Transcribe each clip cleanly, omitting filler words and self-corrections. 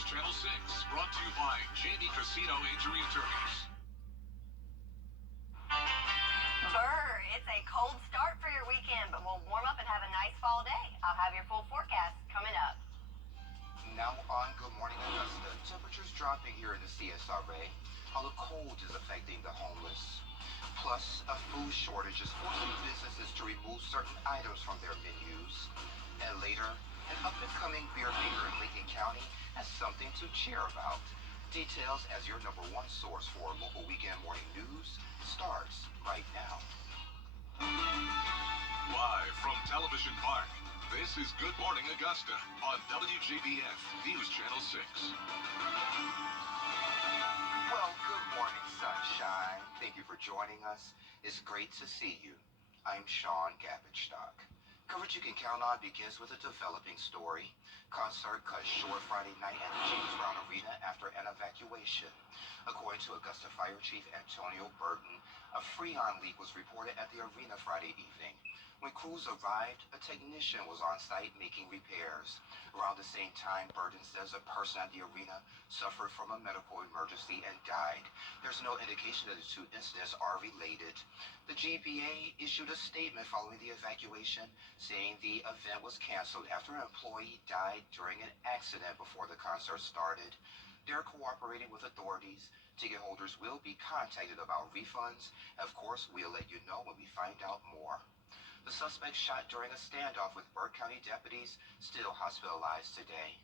News Channel 6, brought to you by JD Casino Injury Attorneys. Burr, it's a cold start for your weekend, but we'll warm up and have a nice fall day. I'll have your full forecast coming up. Now on Good Morning Augusta, temperatures dropping here in the CSRA, while the cold is affecting the homeless. Plus, a food shortage is forcing businesses to remove certain items from their menus. And later, an up-and-coming beer maker in Lincoln County has something to cheer about. Details as your #1 source for local weekend morning news starts right now. Live from Television Park, this is Good Morning Augusta on Wjbf News Channel 6. Well, good morning, sunshine. Thank you for joining us. It's great to see you. I'm Sean Gabbichstock. Coverage you can count on begins with a developing story. Concert cut short Friday night at the James Brown Arena after an evacuation. According to Augusta Fire Chief Antonio Burton, a Freon leak was reported at the arena Friday evening. When crews arrived, a technician was on site making repairs. Around the same time, Burton says a person at the arena suffered from a medical emergency and died. There's no indication that the two incidents are related. The GBA issued a statement following the evacuation, saying the event was canceled after an employee died during an accident before the concert started. They're cooperating with authorities. Ticket holders will be contacted about refunds. Of course, we'll let you know when we find out more. The suspect shot during a standoff with Burke County deputies, still hospitalized today.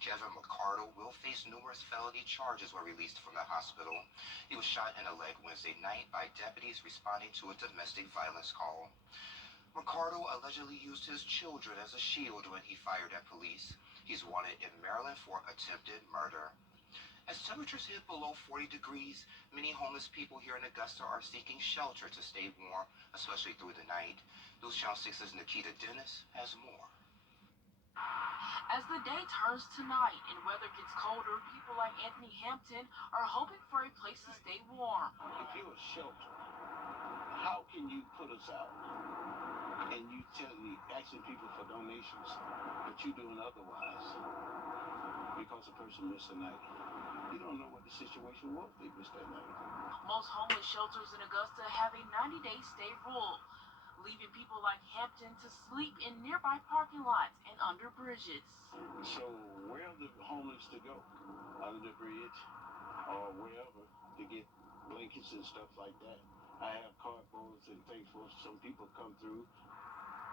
Kevin McCardle will face numerous felony charges when released from the hospital. He was shot in the leg Wednesday night by deputies responding to a domestic violence call. McCardle allegedly used his children as a shield when he fired at police. He's wanted in Maryland for attempted murder. As temperatures hit below 40 degrees, many homeless people here in Augusta are seeking shelter to stay warm, especially through the night. News Channel 6's Nikita Dennis has more. As the day turns to night and weather gets colder, people like Anthony Hampton are hoping for a place to stay warm. If you're a shelter, how can you put us out? And you asking people for donations, but you doing otherwise because a person missed a night. You don't know what the situation was they missed that night. Most homeless shelters in Augusta have a 90-day stay rule, leaving people like Hampton to sleep in nearby parking lots and under bridges. So where are the homeless to go? Under the bridge or wherever to get blankets and stuff like that. I have cardboards and things for some people come through.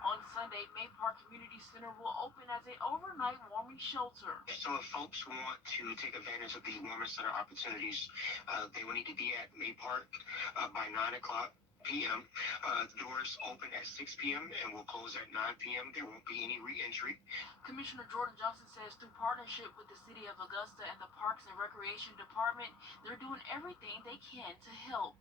On Sunday, May Park Community Center will open as an overnight warming shelter. So if folks want to take advantage of the warming center opportunities, they will need to be at May Park by 9 o'clock p.m. Doors open at 6 p.m. and will close at 9 p.m. There won't be any re-entry. Commissioner Jordan Johnson says through partnership with the City of Augusta and the Parks and Recreation Department, they're doing everything they can to help.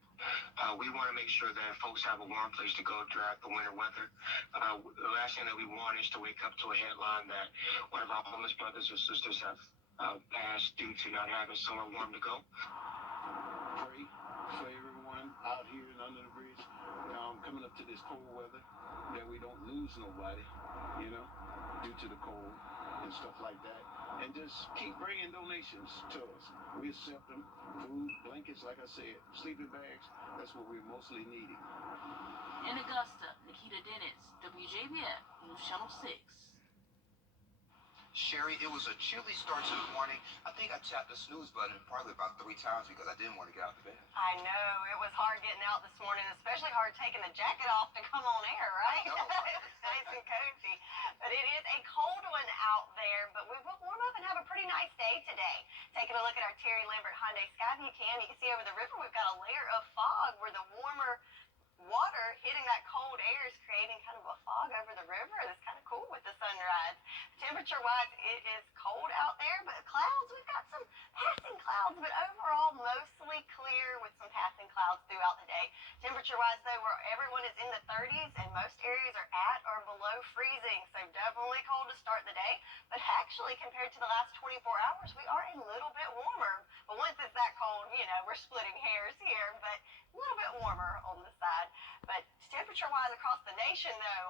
We want to make sure that folks have a warm place to go throughout the winter weather. The last thing that we want is to wake up to a headline that one of our homeless brothers or sisters have passed due to not having somewhere warm to go. Pray for everyone out here and under the bridge. Coming up to this cold weather, that we don't lose nobody, due to the cold and stuff like that. And just keep bringing donations to us. We accept them. Food, blankets, like I said, sleeping bags. That's what we're mostly needing. In Augusta, Nikita Dennis, WJBF News Channel 6. Sherry, it was a chilly start to the morning. I think I tapped the snooze button probably about 3 times because I didn't want to get out of bed. I know. It was hard getting out this morning, especially hard taking the jacket off to come on air, right? I know, right? It was nice and cozy. But it is a cold one out there, but we will warm up and have a pretty nice day today. Taking a look at our Terry Lambert Hyundai Skyview cam, you can see over the river we've got a layer of fog where the warmer water hitting that cold air is creating kind of a fog over the river. It's kind of cool with the sunrise. Temperature-wise, it is cold out there, but clouds, we've got some passing clouds, but overall mostly clear with some passing clouds throughout the day. Temperature-wise, though, where everyone is in the 30s and most areas are at or below freezing, so definitely cold to start the day. But actually, compared to the last 24 hours, we are a little bit warmer. But once it's that cold, we're splitting hairs here, but a little bit warmer on the side. But temperature-wise across the nation, though,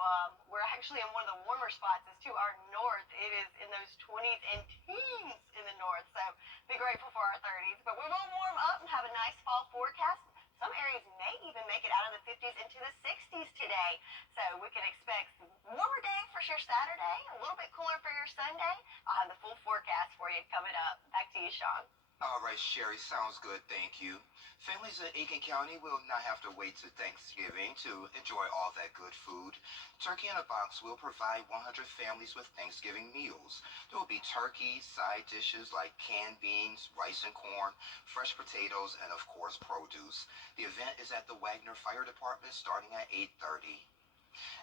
we're actually in one of the warmer spots. Is to our north. It is in those 20s and teens in the north. So be grateful for our 30s. But we will warm up and have a nice fall forecast. Some areas may even make it out of the 50s into the 60s today. So we can expect a warmer day for sure Saturday, a little bit cooler for your Sunday. I'll have the full forecast for you coming up. Back to you, Sean. All right, Sherry, sounds good, thank you. Families in Aiken County will not have to wait to Thanksgiving to enjoy all that good food. Turkey in a Box will provide 100 families with Thanksgiving meals. There will be turkey, side dishes like canned beans, rice and corn, fresh potatoes, and of course produce. The event is at the Wagner Fire Department starting at 8:30.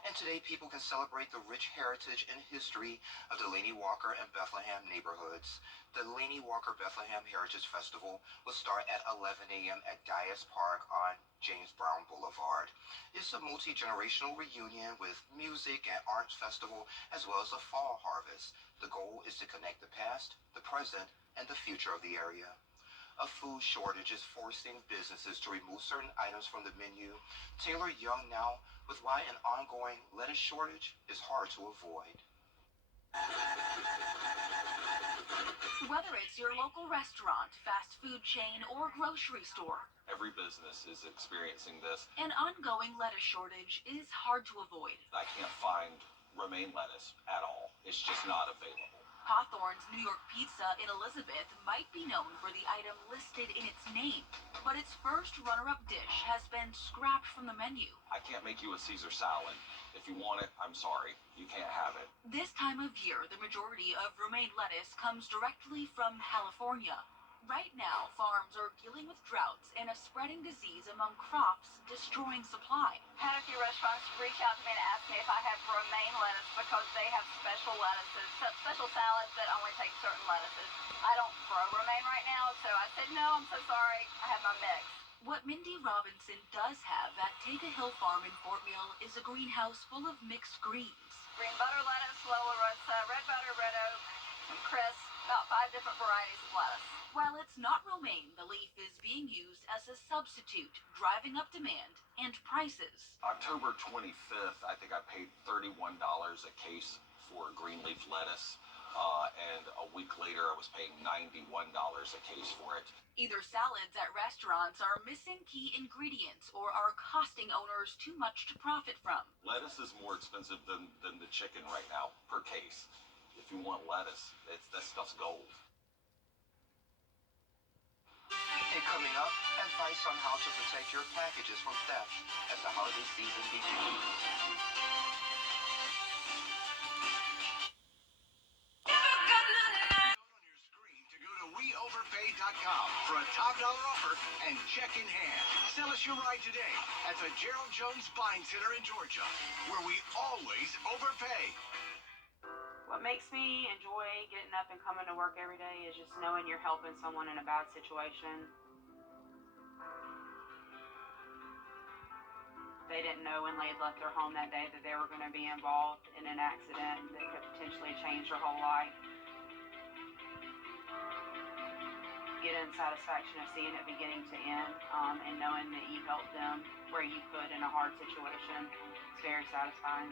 And today, people can celebrate the rich heritage and history of the Laney Walker and Bethlehem neighborhoods. The Laney Walker Bethlehem Heritage Festival will start at 11 a.m. at Dias Park on James Brown Boulevard. It's a multi-generational reunion with music and arts festival as well as a fall harvest. The goal is to connect the past, the present, and the future of the area. A food shortage is forcing businesses to remove certain items from the menu. Taylor Young now with why an ongoing lettuce shortage is hard to avoid. Whether it's your local restaurant, fast food chain, or grocery store, every business is experiencing this. An ongoing lettuce shortage is hard to avoid. I can't find romaine lettuce at all. It's just not available. Hawthorne's New York Pizza in Elizabeth might be known for the item listed in its name, but its first runner-up dish has been scrapped from the menu. I can't make you a Caesar salad. If you want it, I'm sorry. You can't have it. This time of year, the majority of romaine lettuce comes directly from California. Right now, farms are dealing with droughts and a spreading disease among crops, destroying supply. Had a few restaurants reach out to me to ask me if I have romaine lettuce because they have special lettuces, special salads that only take certain lettuces. I don't grow romaine right now, so I said, no, I'm so sorry. I have my mix. What Mindy Robinson does have at Take a Hill Farm in Fort Mill is a greenhouse full of mixed greens. Green butter lettuce, Lola Rosa, red butter, red oak, and crisp, about 5 different varieties of lettuce. While it's not romaine, the leaf is being used as a substitute, driving up demand and prices. October 25th, I think I paid $31 a case for green leaf lettuce. And a week later, I was paying $91 a case for it. Either salads at restaurants are missing key ingredients or are costing owners too much to profit from. Lettuce is more expensive than the chicken right now per case. If you want lettuce, that stuff's gold. And coming up, advice on how to protect your packages from theft as the holiday season begins. Wjbf.com for a top dollar offer and check in hand. Sell us your ride today at the Gerald Jones Buying Center in Georgia, where we always overpay. What makes me enjoy getting up and coming to work every day is just knowing you're helping someone in a bad situation. They didn't know when they left their home that day that they were going to be involved in an accident that could potentially change their whole life. Getting satisfaction of seeing it beginning to end, and knowing that you helped them where you could in a hard situation. It's very satisfying.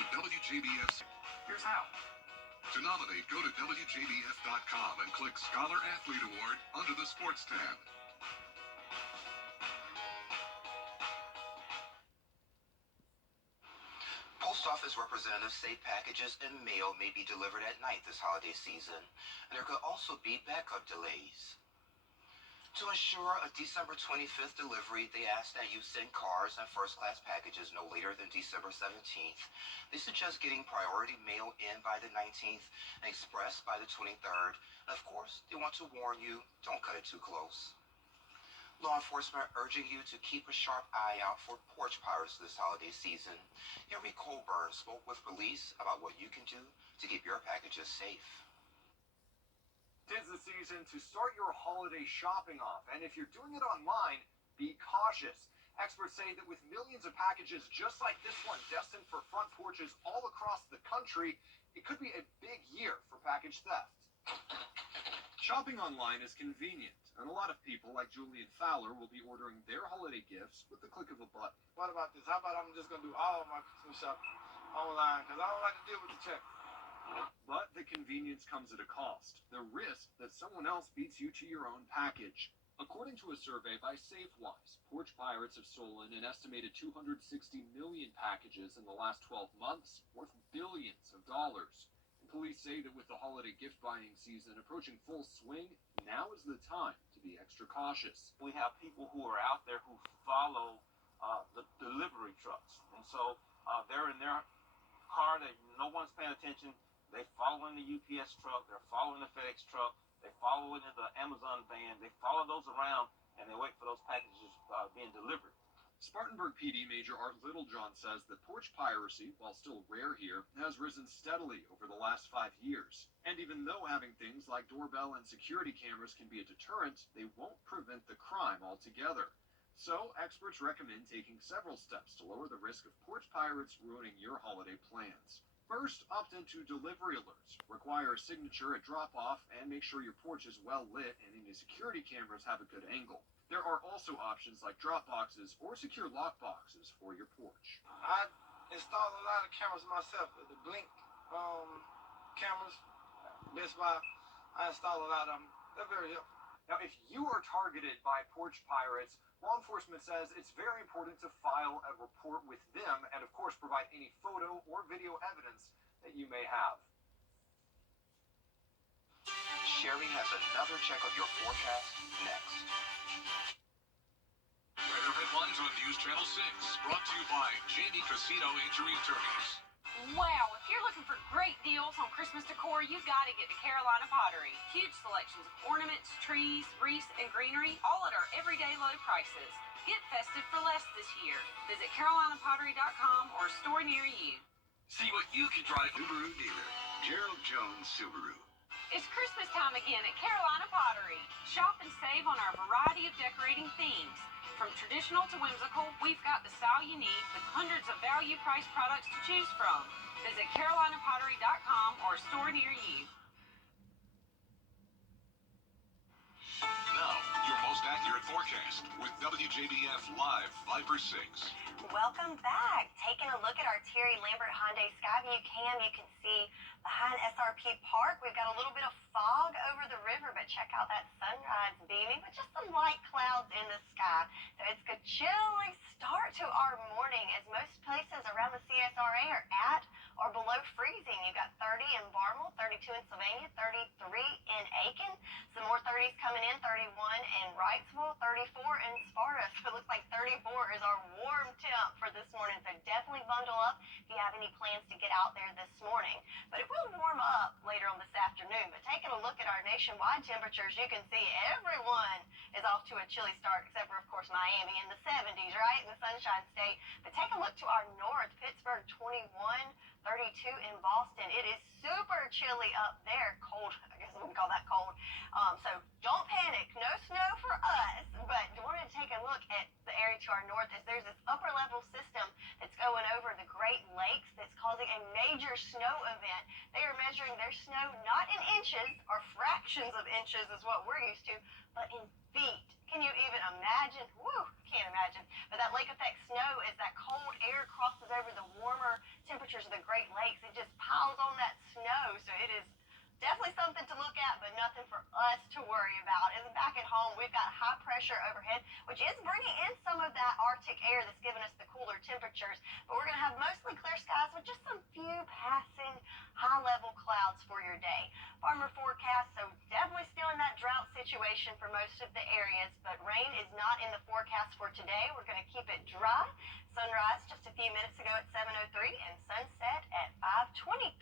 The WJBF. Here's how. To nominate, go to WJBF.com and click Scholar Athlete Award under the Sports tab. Post Office representatives say packages and mail may be delivered at night this holiday season, and there could also be backup delays. To ensure a December 25th delivery, they ask that you send cards and first-class packages no later than December 17th. They suggest getting priority mail in by the 19th and express by the 23rd. And of course, they want to warn you, don't cut it too close. Law enforcement urging you to keep a sharp eye out for porch pirates this holiday season. Henry Colburn spoke with police about what you can do to keep your packages safe. Tis the season to start your holiday shopping off, and if you're doing it online, be cautious. Experts say that with millions of packages just like this one destined for front porches all across the country, it could be a big year for package theft. Shopping online is convenient, and a lot of people, like Julian Fowler, will be ordering their holiday gifts with the click of a button. What about this? How about I'm just going to do all my Christmas shopping online because I don't like to deal with the check. But the convenience comes at a cost. The risk that someone else beats you to your own package. According to a survey by SafeWise, porch pirates have stolen an estimated 260 million packages in the last 12 months, worth billions of dollars. Police say that with the holiday gift buying season approaching full swing, now is the time to be extra cautious. We have people who are out there who follow the delivery trucks. And so they're in their car, no one's paying attention. They follow in the UPS truck, they're following the FedEx truck, they follow in the Amazon van, they follow those around, and they wait for those packages being delivered. Spartanburg PD Major Art Littlejohn says that porch piracy, while still rare here, has risen steadily over the last 5 years. And even though having things like doorbell and security cameras can be a deterrent, they won't prevent the crime altogether. So, experts recommend taking several steps to lower the risk of porch pirates ruining your holiday plans. First, opt into delivery alerts. Require a signature at drop-off and make sure your porch is well lit and any security cameras have a good angle. There are also options like drop boxes or secure lock boxes for your porch. I installed a lot of cameras myself. The Blink cameras, Best Buy, I installed a lot of them. They're very helpful. Now, if you are targeted by porch pirates, law enforcement says it's very important to file a report with them and, of course, provide any photo or video evidence that you may have. Sherry has another check of your forecast next. Weather headlines on News Channel 6, brought to you by Jamie Casino Injury Attorneys. Wow, if you're looking for great deals on Christmas decor, you gotta get to Carolina Pottery. Huge selections of ornaments, trees, wreaths, and greenery, all at our everyday low prices. Get festive for less this year. Visit carolinapottery.com or a store near you. See what you can drive. Subaru dealer, Gerald Jones Subaru. It's Christmas time again at Carolina Pottery. Shop and save on our variety of decorating themes. From traditional to whimsical, we've got the style you need with hundreds of value-priced products to choose from. Visit carolinapottery.com or a store near you. Now, your most accurate forecast with WJBF Live Viper 6. Welcome back. Taking a look at our Terry Lambert Hyundai Skyview cam, you can see behind SRP Park, we've got a little bit of fog over the river, but check out that sunrise beaming with just some light clouds in the sky. So it's a chilly start to our morning as most places around the CSRA are at or below freezing. You've got 30 in Barmel, 32 in Sylvania, 33 in Aiken. Some more 30s coming in, 31 in Wrightsville, 34 in Sparta. So it looks like 34 is our warm temp for this morning. So definitely bundle up if you have any plans to get out there this morning. But it will warm up later on this afternoon. But taking a look at our nationwide temperatures, you can see everyone is off to a chilly start, except for, of course, Miami in the 70s, right? In the Sunshine State. But take a look to our north, Pittsburgh 21, 32 in Boston. It is super chilly up there. Cold, I guess we can call that cold. So don't panic. No snow for us. But I wanted to take a look at the area to our north as there's this upper level system that's going over the Great Lakes that's causing a major snow event. They are measuring their snow not in inches or fractions of inches is what we're used to, but in feet. Can you even imagine? Woo, can't imagine. But that lake effect snow, as that cold air crosses over the warmer temperatures of the Great Lakes, it just piles on that snow. So it is definitely something to look at, but nothing for us to worry about. And back at home, we've got high pressure overhead, which is bringing in some of that Arctic air that's giving us the cooler temperatures. But we're going to have mostly clear skies with just some few passing high-level clouds for your day. Farmer forecast, so definitely still in that drought situation for most of the areas, but rain is not in the forecast for today. We're going to keep it dry. Sunrise just a few minutes ago at 7:03 and sunset at 5:23.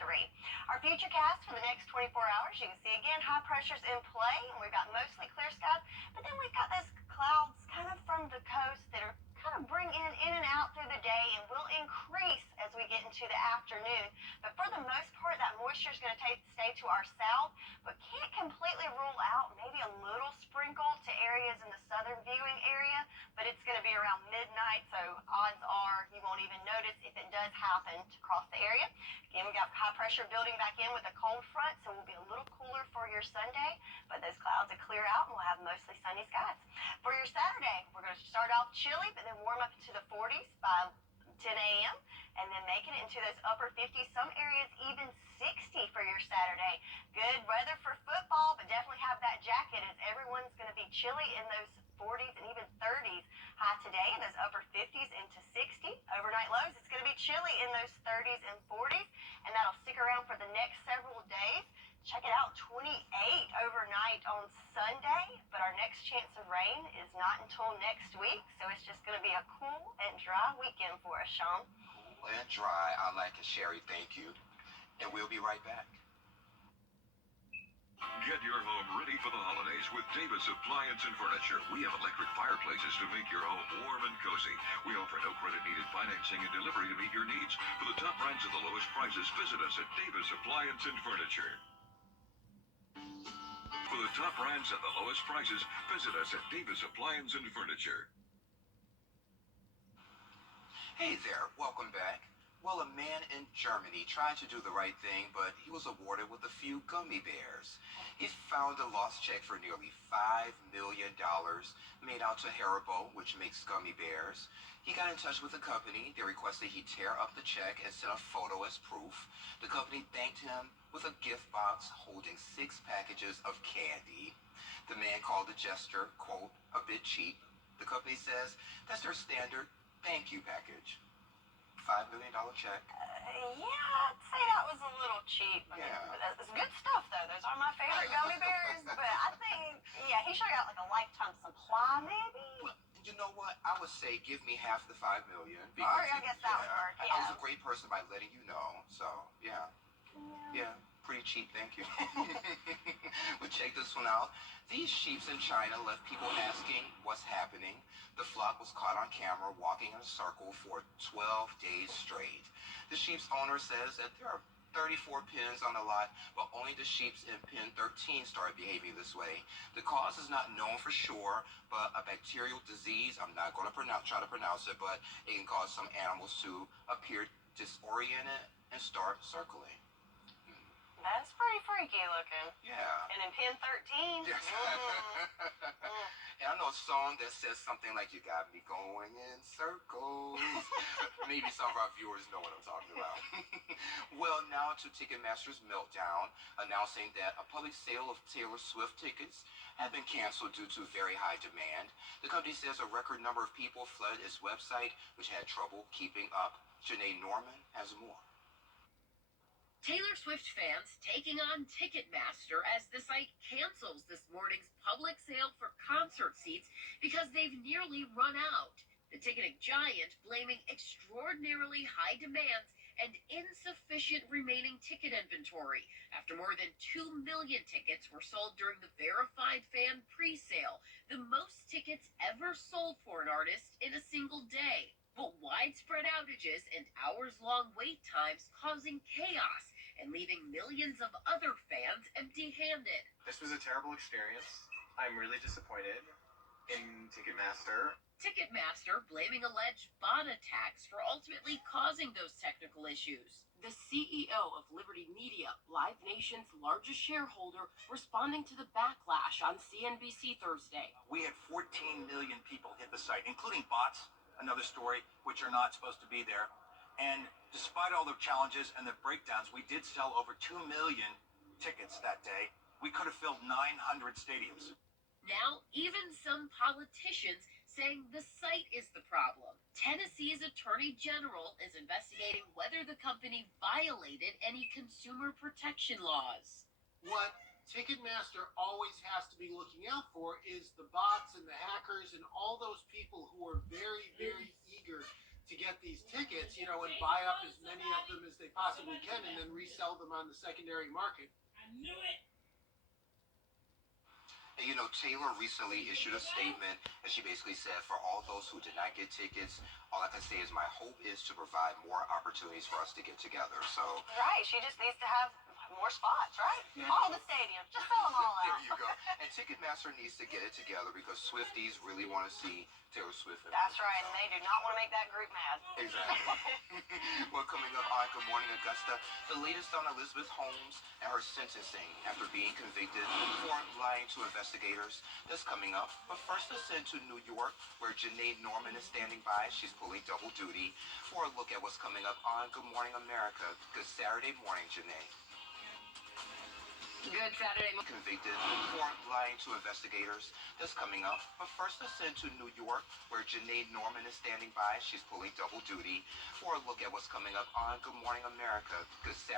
Our futurecast for the next 24 hours, you can see again high pressures in play, and we've got mostly clear skies, but then we've got those clouds kind of from the coast that are kind of bring in and out through the day and will increase as we get into the afternoon. But for the most part, that moisture is going to stay to our south, but can't completely rule out maybe a little sprinkle to areas in the southern viewing area, but it's going to be around midnight, so odds are you won't even notice if it does happen to cross the area. Again, we got high pressure building back in with a cold front, so we'll be a little cooler for your Sunday, but those clouds will clear out and we'll have mostly sunny skies. For your Saturday, we're going to start off chilly, but then warm up into the 40s by 10 a.m. and then making it into those upper 50s, some areas even 60 for your Saturday. Good weather for football, but definitely have that jacket as everyone's going to be chilly in those 40s and even 30s high today, in those upper 50s into 60. Overnight lows, it's going to be chilly in those 30s and 40s, and that'll stick around for the next several days. Check it out, 28 overnight on Sunday, but our next chance of rain is not until next week, so it's just going to be a cool and dry weekend for us, Sean. Cool and dry. I like it, Sherry. Thank you. And we'll be right back. Get your home ready for the holidays with Davis Appliance and Furniture. We have electric fireplaces to make your home warm and cozy. We offer no credit needed financing and delivery to meet your needs. For the top brands at the lowest prices, visit us at Davis Appliance and Furniture. For the top brands at the lowest prices, visit us at Davis Appliance and Furniture. Hey there, welcome back. Well, a man in Germany tried to do the right thing, but he was awarded with a few gummy bears. He found a lost check for nearly $5 million made out to Haribo, which makes gummy bears. He got in touch with the company. They requested he tear up the check and send a photo as proof. The company thanked him with a gift box holding 6 packages of candy. The man called the gesture, quote, a bit cheap. The company says that's their standard thank you package. $5 million check. Yeah, I'd say that was a little cheap. I mean, it's good stuff, though. Those are my favorite gummy bears. But I think, yeah, he should have got like a lifetime supply, maybe. Well, you know what? I would say give me half the $5 million. Or I guess that would work. Yeah. I was a great person by letting you know. So, yeah. Yeah. Pretty cheap, thank you. But check this one out. These sheeps in China left people asking what's happening. The flock was caught on camera walking in a circle for 12 days straight. The sheep's owner says that there are 34 pens on the lot, but only the sheeps in pen 13 started behaving this way. The cause is not known for sure, but a bacterial disease, I'm not going to try to pronounce it, but it can cause some animals to appear disoriented and start circling. That's pretty freaky looking. Yeah. And in pen 13. Yes. And I know a song that says something like, you got me going in circles. Maybe some of our viewers know what I'm talking about. Well, now to Ticketmaster's meltdown, announcing that a public sale of Taylor Swift tickets have been canceled due to very high demand. The company says a record number of people flooded its website, which had trouble keeping up. Janae Norman has more. Taylor Swift fans taking on Ticketmaster as the site cancels this morning's public sale for concert seats because they've nearly run out. The ticketing giant blaming extraordinarily high demands and insufficient remaining ticket inventory after more than 2 million tickets were sold during the verified fan pre-sale, the most tickets ever sold for an artist in a single day. But widespread outages and hours-long wait times causing chaos and leaving millions of other fans empty-handed. This was a terrible experience. I'm really disappointed in Ticketmaster. Ticketmaster blaming alleged bot attacks for ultimately causing those technical issues. The CEO of Liberty Media, Live Nation's largest shareholder, responding to the backlash on CNBC Thursday. We had 14 million people hit the site, including bots, another story, which are not supposed to be there. And despite all the challenges and the breakdowns, we did sell over 2 million tickets that day. We could have filled 900 stadiums. Now, even some politicians saying the site is the problem. Tennessee's Attorney General is investigating whether the company violated any consumer protection laws. What Ticketmaster always has to be looking out for is the bots and the hackers and all those people who are very, very eager to get these tickets, and buy up as many of them as they possibly can and then resell them on the secondary market. I knew it. And you know, Taylor recently issued a statement, and she basically said, for all those who did not get tickets, all I can say is my hope is to provide more opportunities for us to get together. So Right, she just needs to have more spots, right? Yeah. All the stadiums, just fill them all out. there you go. And Ticketmaster needs to get it together because Swifties really want to see Taylor Swift. That's right, and they do not want to make that group mad. Exactly. Well, coming up on Good Morning Augusta, the latest on Elizabeth Holmes and her sentencing after being convicted for lying to investigators. That's coming up. But first, let's send to New York, where Janae Norman is standing by. She's pulling double duty for a look at what's coming up on Good Morning America. Good Saturday morning, Janae. Good Saturday morning. Convicted for lying to investigators. That's coming up. But first, let's send to New York, where Janae Norman is standing by. She's pulling double duty for a look at what's coming up on Good Morning America. Good Saturday.